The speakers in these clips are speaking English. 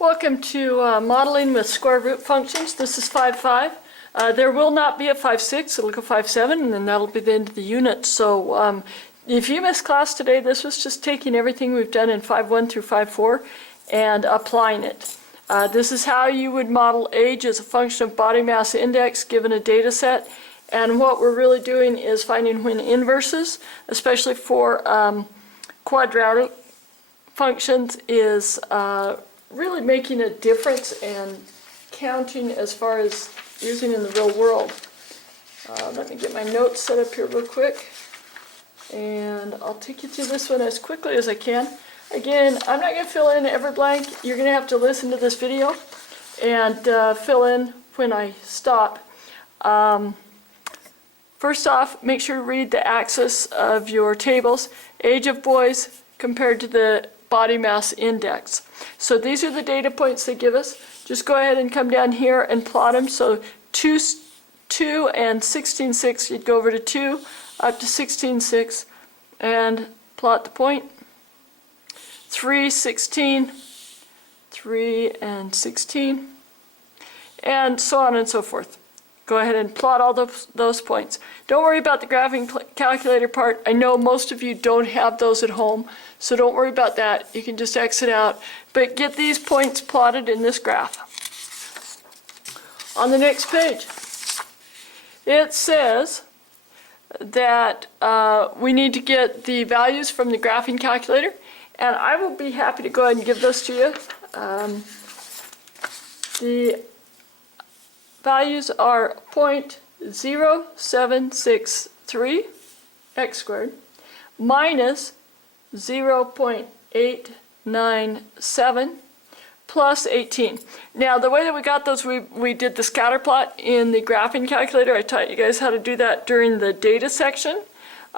Welcome to modeling with square root functions. This is 5.5. There will not be a 5.6, it'll go 5.7, and then that'll be the end of the unit. So if you missed class today, this was just taking everything we've done in 5.1 through 5.4 and applying it. This is how you would model age as a function of body mass index given a data set. And what we're really doing is finding when inverses, especially for quadratic functions, is really making a difference and counting as far as using in the real world. Let me get my notes set up here real quick, and I'll take you through this one as quickly as I can. Again, I'm not going to fill in every blank. You're going to have to listen to this video and fill in when I stop. First off, make sure to read the axis of your tables. Age of boys compared to the body mass index. So these are the data points they give us. Just go ahead and come down here and plot them. So 2 and 16.6, you'd go over to 2, up to 16.6, and plot the point. 3, 16, 3 and 16, and so on and so forth. Go ahead and plot all those points. Don't worry about the graphing calculator part. I know most of you don't have those at home, so don't worry about that. You can just exit out. But get these points plotted in this graph. On the next page, it says that we need to get the values from the graphing calculator, and I will be happy to go ahead and give those to you. The values are 0.0763 x squared minus 0.897 plus 18. Now the way that we got those, we did the scatter plot in the graphing calculator. I taught you guys how to do that during the data section.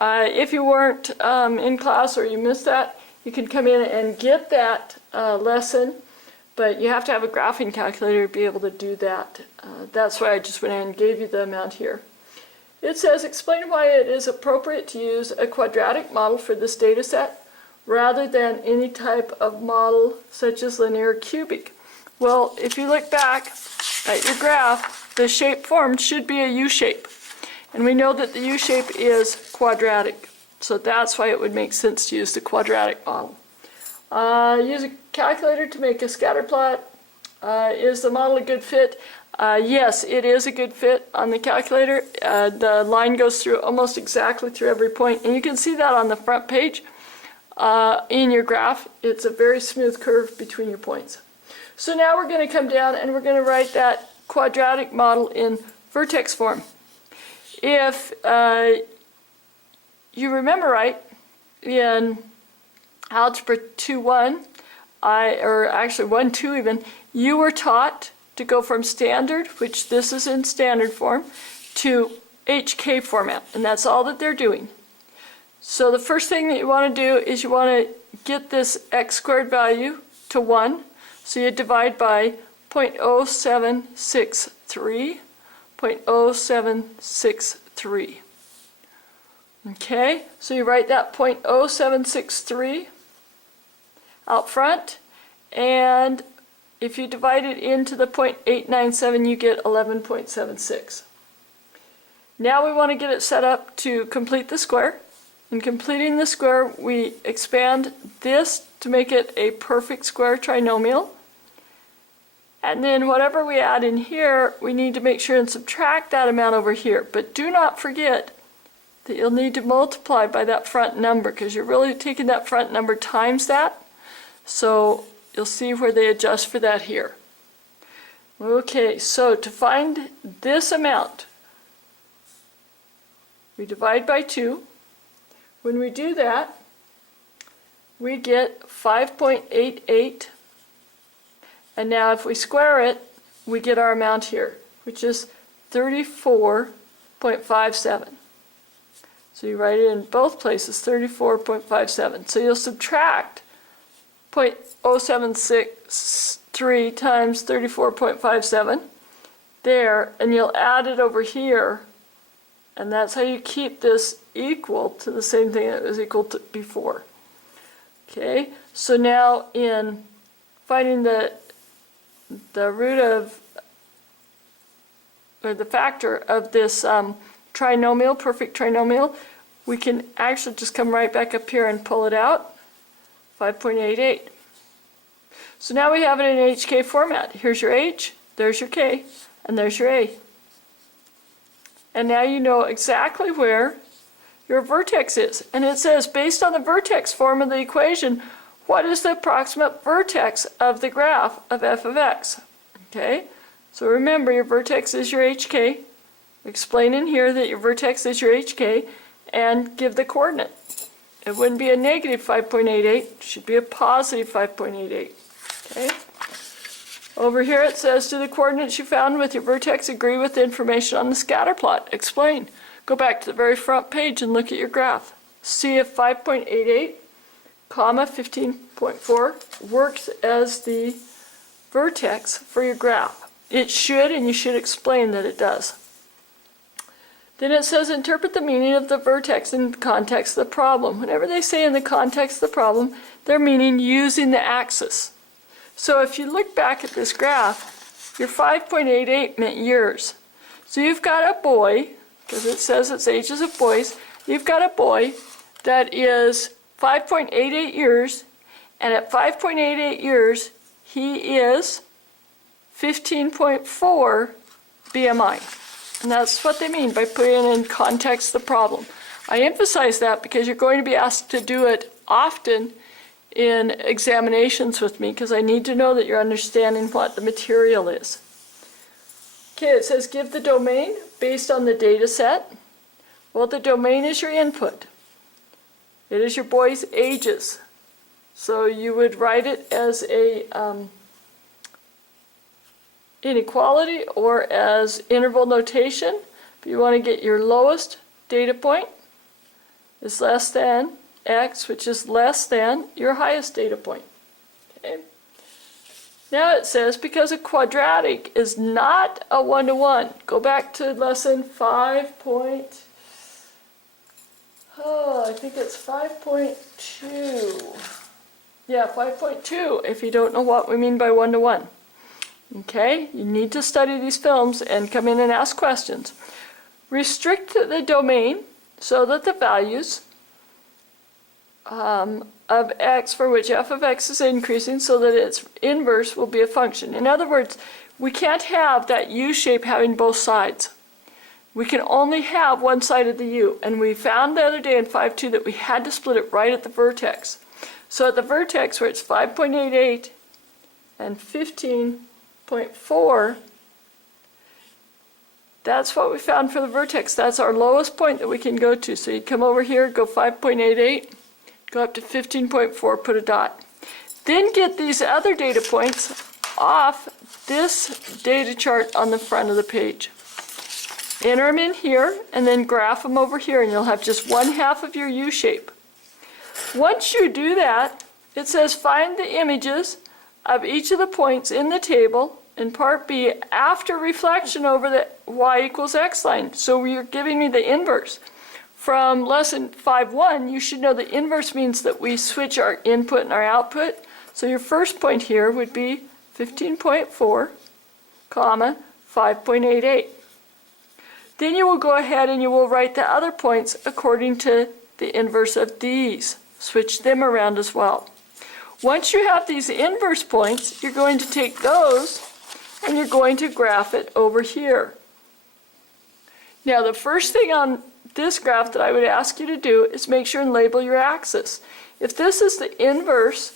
If you weren't in class or you missed that, you can come in and get that lesson. But you have to have a graphing calculator to be able to do that. That's why I just went ahead and gave you the amount here. It says, explain why it is appropriate to use a quadratic model for this data set rather than any type of model such as linear cubic. Well, if you look back at your graph, the shape formed should be a U-shape. And we know that the U-shape is quadratic. So that's why it would make sense to use the quadratic model. Use a calculator to make a scatter plot. Is the model a good fit? Yes, it is a good fit on the calculator. The line goes through almost exactly through every point, and you can see that on the front page in your graph. It's a very smooth curve between your points. So now we're going to come down and we're going to write that quadratic model in vertex form. If you remember right, in Algebra 2.1, or actually 1.2 even, you were taught to go from standard, which this is in standard form, to HK format, and that's all that they're doing. So the first thing that you want to do is you want to get this x squared value to 1, so you divide by 0.0763, 0.0763. Okay, so you write that 0.0763 out front, and if you divide it into the 0.897, you get 11.76. Now we want to get it set up to complete the square. In completing the square, we expand this to make it a perfect square trinomial. And then whatever we add in here, we need to make sure and subtract that amount over here. But do not forget that you'll need to multiply by that front number, because you're really taking that front number times that. So you'll see where they adjust for that here. Okay, so to find this amount, we divide by 2. When we do that, we get 5.88. And now if we square it, we get our amount here, which is 34.57. So you write it in both places, 34.57. So you'll subtract 0.0763 times 34.57 there, and you'll add it over here, and that's how you keep this equal to the same thing that was equal to before. Okay, so now in finding the the root of, or the factor of this trinomial, perfect trinomial, we can actually just come right back up here and pull it out, 5.88. So now we have it in HK format. Here's your H, there's your K, and there's your A. And now you know exactly where your vertex is. And it says, based on the vertex form of the equation, what is the approximate vertex of the graph of f of x? Okay, so remember your vertex is your HK. Explain in here that your vertex is your HK and give the coordinate. It wouldn't be a negative 5.88, it should be a positive 5.88. Okay. Over here it says, do the coordinates you found with your vertex agree with the information on the scatter plot? Explain. Go back to the very front page and look at your graph. See if 5.88, comma 15.4 works as the vertex for your graph. It should, and you should explain that it does. Then it says, interpret the meaning of the vertex in the context of the problem. Whenever they say in the context of the problem, they're meaning using the axis. So if you look back at this graph, your 5.88 meant years. So you've got a boy, because it says it's ages of boys, you've got a boy that is 5.88 years, and at 5.88 years, he is 15.4 BMI. And that's what they mean by putting in context the problem. I emphasize that because you're going to be asked to do it often in examinations with me, because I need to know that you're understanding what the material is. Okay, it says give the domain based on the data set. Well, the domain is your input. It is your boy's ages. So you would write it as a inequality or as interval notation. But you want to get your lowest data point is less than x, which is less than your highest data point. Okay. Now it says, because a quadratic is not a one-to-one, go back to lesson 5. I think it's 5.2. Yeah, 5.2, if you don't know what we mean by one-to-one. Okay, you need to study these films and come in and ask questions. Restrict the domain so that the values of x for which f of x is increasing so that its inverse will be a function. In other words, we can't have that u shape having both sides. We can only have one side of the u, and we found the other day in 5.2 that we had to split it right at the vertex. So at the vertex where it's 5.88 and 15.4, that's what we found for the vertex. That's our lowest point that we can go to. So you come over here, go 5.88, go up to 15.4, put a dot. Then get these other data points off this data chart on the front of the page. Enter them in here, and then graph them over here, and you'll have just 1/2 of your U shape. Once you do that, it says find the images of each of the points in the table in part B after reflection over the y equals x line. So you're giving me the inverse. From lesson 5.1, you should know the inverse means that we switch our input and our output. So your first point here would be 15.4, comma, 5.88. Then you will go ahead and you will write the other points according to the inverse of these. Switch them around as well. Once you have these inverse points, you're going to take those and you're going to graph it over here. Now the first thing on this graph that I would ask you to do is make sure and label your axis. If this is the inverse,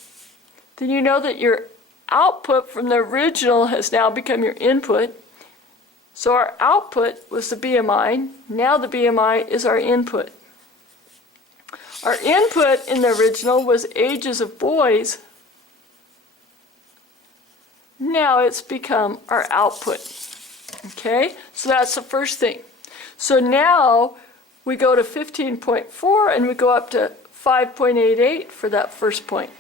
then you know that your output from the original has now become your input. So our output was the BMI, now the BMI is our input. Our input in the original was ages of boys. Now it's become our output. Okay, so that's the first thing. So now we go to 15.4 and we go up to 5.88 for that first point,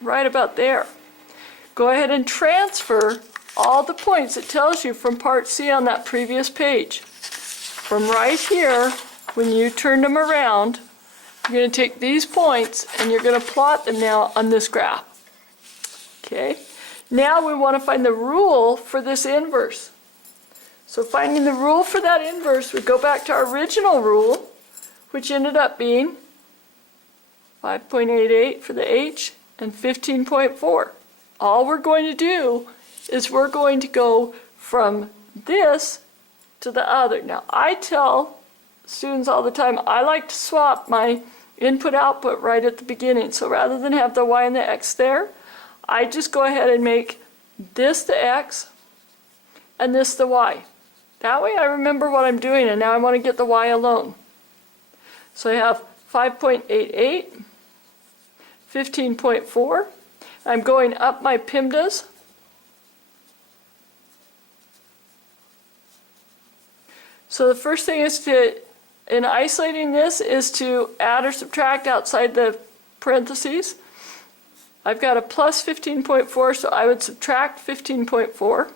right about there. Go ahead and transfer all the points it tells you from part C on that previous page. From right here, when you turn them around, you're going to take these points and you're going to plot them now on this graph. Okay. Now we want to find the rule for this inverse. So finding the rule for that inverse, we go back to our original rule, which ended up being 5.88 for the h and 15.4. All we're going to do is we're going to go from this to the other. Now, I tell students all the time, I like to swap my input-output right at the beginning. So rather than have the y and the x there, I just go ahead and make this the x and this the y. That way I remember what I'm doing, and now I want to get the y alone. So I have 5.88, 15.4. I'm going up my PIMDAs. So the first thing is in isolating this, is to add or subtract outside the parentheses. I've got a plus 15.4, so I would subtract 15.4.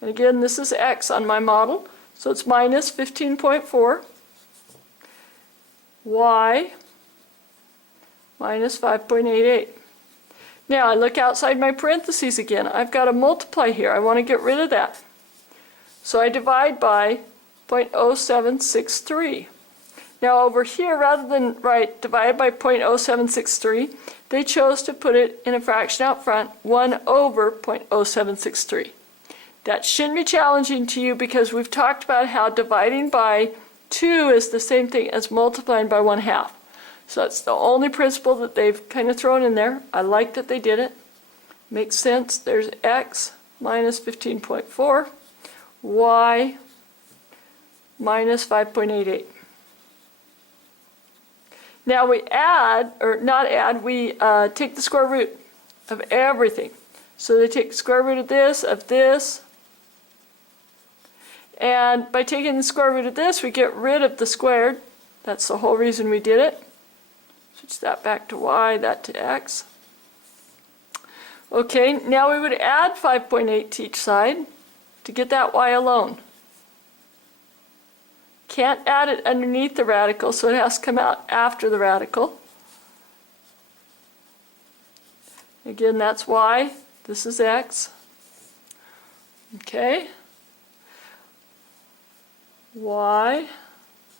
And again, this is x on my model, so it's minus 15.4. Y minus 5.88. Now I look outside my parentheses again. I've got a multiply here. I want to get rid of that. So I divide by 0.0763. Now over here, rather than write divided by 0.0763, they chose to put it in a fraction out front, 1 over 0.0763. That shouldn't be challenging to you because we've talked about how dividing by 2 is the same thing as multiplying by 1/2. So that's the only principle that they've kind of thrown in there. I like that they did it. Makes sense. There's x minus 15.4, y minus 5.88. Now we add, or not add, we take the square root of everything. So they take the square root of this, and by taking the square root of this, we get rid of the squared. That's the whole reason we did it. Switch that back to y, that to x. Okay, now we would add 5.8 to each side to get that y alone. Can't add it underneath the radical, so it has to come out after the radical. Again, that's y. This is x. Okay. Y,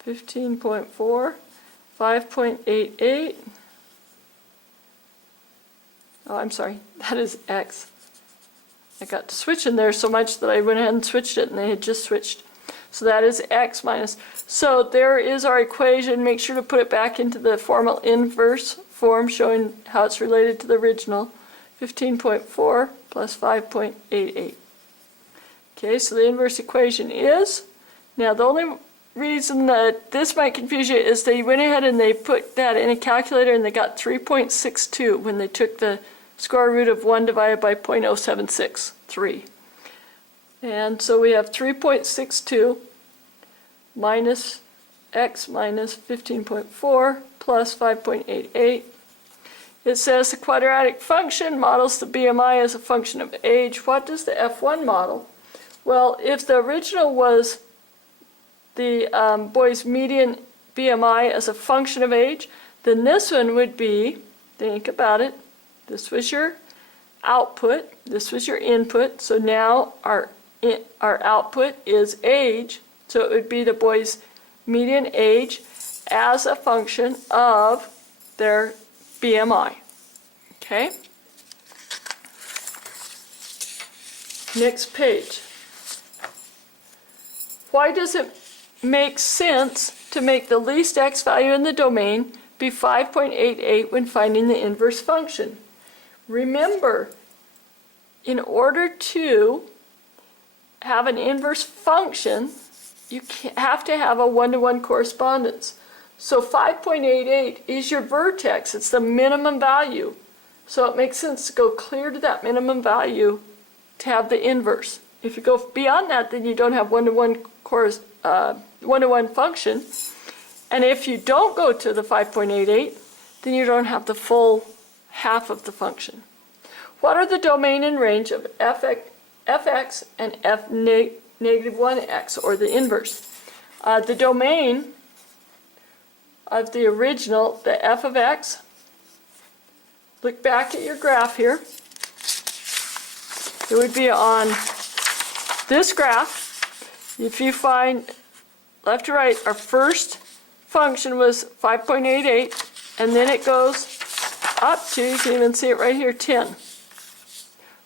15.4, 5.88. Oh, I'm sorry, that is x. I got to switch in there so much that I went ahead and switched it, and they had just switched. So that is x minus. So there is our equation. Make sure to put it back into the formal inverse form, showing how it's related to the original. 15.4 plus 5.88. Okay, so the inverse equation is, now the only reason that this might confuse you is they went ahead and they put that in a calculator and they got 3.62 when they took the square root of 1 divided by 0.0763. And so we have 3.62 minus x minus 15.4 plus 5.88. It says the quadratic function models the BMI as a function of age. What does the F1 model? Well, if the original was the boy's median BMI as a function of age, then this one would be, think about it, this was your output, this was your input, so now our output is age, so it would be the boy's median age as a function of their BMI. Okay? Next page. Why does it make sense to make the least x value in the domain be 5.88 when finding the inverse function? Remember, in order to have an inverse function, you have to have a one-to-one correspondence. So 5.88 is your vertex. It's the minimum value. So it makes sense to go clear to that minimum value to have the inverse. If you go beyond that, then you don't have one-to-one function. And if you don't go to the 5.88, then you don't have the full half of the function. What are the domain and range of fx and f negative 1x, or the inverse? The domain of the original, the f of x, look back at your graph here. It would be on this graph. If you find left to right, our first function was 5.88, and then it goes up to, you can even see it right here, 10.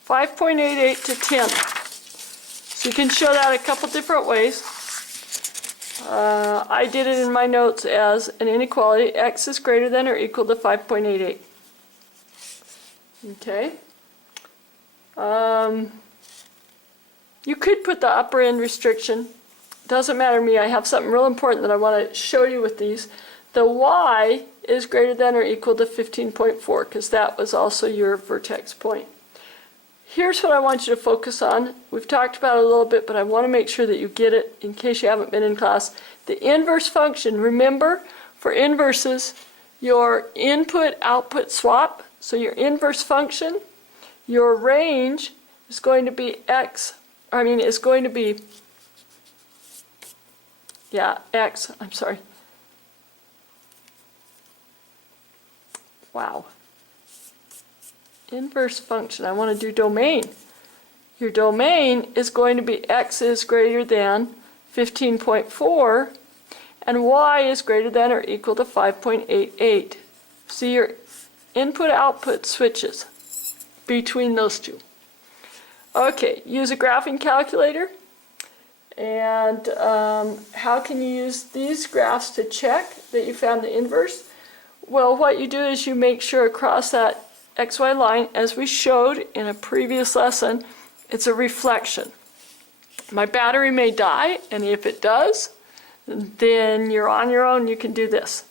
5.88 to 10. So you can show that a couple different ways. I did it in my notes as an inequality, x is greater than or equal to 5.88. Okay. You could put the upper end restriction. Doesn't matter to me. I have something real important that I want to show you with these. The y is greater than or equal to 15.4 because that was also your vertex point. Here's what I want you to focus on. We've talked about it a little bit, but I want to make sure that you get it in case you haven't been in class. The inverse function, remember, for inverses, your input-output swap, so your inverse function, your range is going to be x, x, I'm sorry. Wow. Inverse function, I want to do domain. Your domain is going to be x is greater than 15.4 and y is greater than or equal to 5.88. See, your input-output switches between those two. Okay, use a graphing calculator. And how can you use these graphs to check that you found the inverse? Well, what you do is you make sure across that XY line, as we showed in a previous lesson, it's a reflection. My battery may die, and if it does, then you're on your own. You can do this.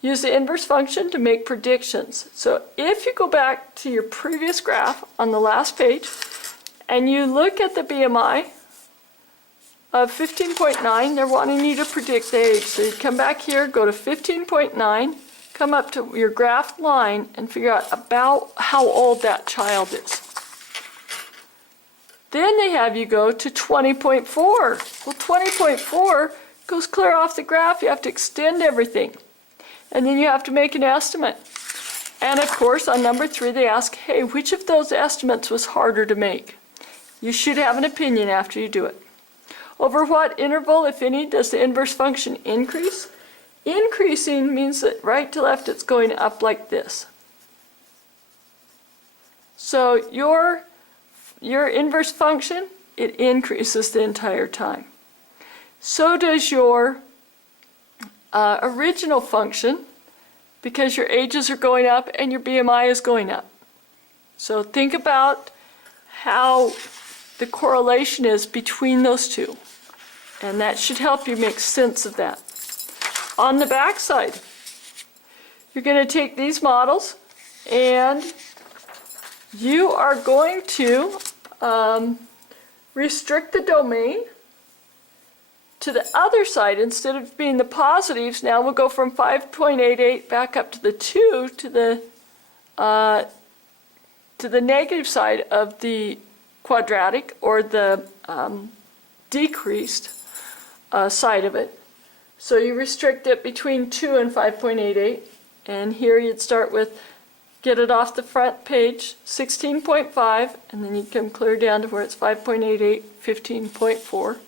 Use the inverse function to make predictions. So if you go back to your previous graph on the last page, and you look at the BMI of 15.9, they're wanting you to predict the age. So you come back here, go to 15.9, come up to your graph line and figure out about how old that child is. Then they have you go to 20.4. Well, 20.4 goes clear off the graph. You have to extend everything. And then you have to make an estimate. And of course, on number 3, they ask, hey, which of those estimates was harder to make? You should have an opinion after you do it. Over what interval, if any, does the inverse function increase? Increasing means that right to left it's going up like this. So your inverse function, it increases the entire time. So does your original function, because your ages are going up and your BMI is going up. So think about how the correlation is between those two. And that should help you make sense of that. On the back side, you're going to take these models and you are going to restrict the domain to the other side. Instead of being the positives, now we'll go from 5.88 back up to the 2 to the negative side of the quadratic, or the decreased side of it. So you restrict it between 2 and 5.88, and here you'd start with, get it off the front page, 16.5, and then you come clear down to where it's 5.88, 15.4.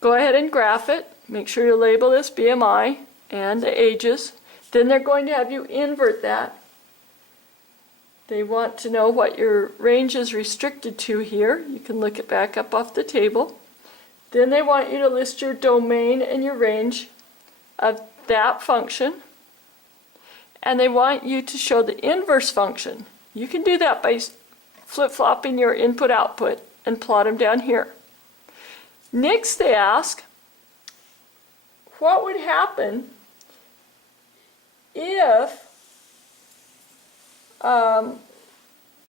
Go ahead and graph it. Make sure you label this BMI and the ages. Then they're going to have you invert that. They want to know what your range is restricted to here. You can look it back up off the table. Then they want you to list your domain and your range of that function. And they want you to show the inverse function. You can do that by flip-flopping your input-output and plot them down here. Next they ask, what would happen if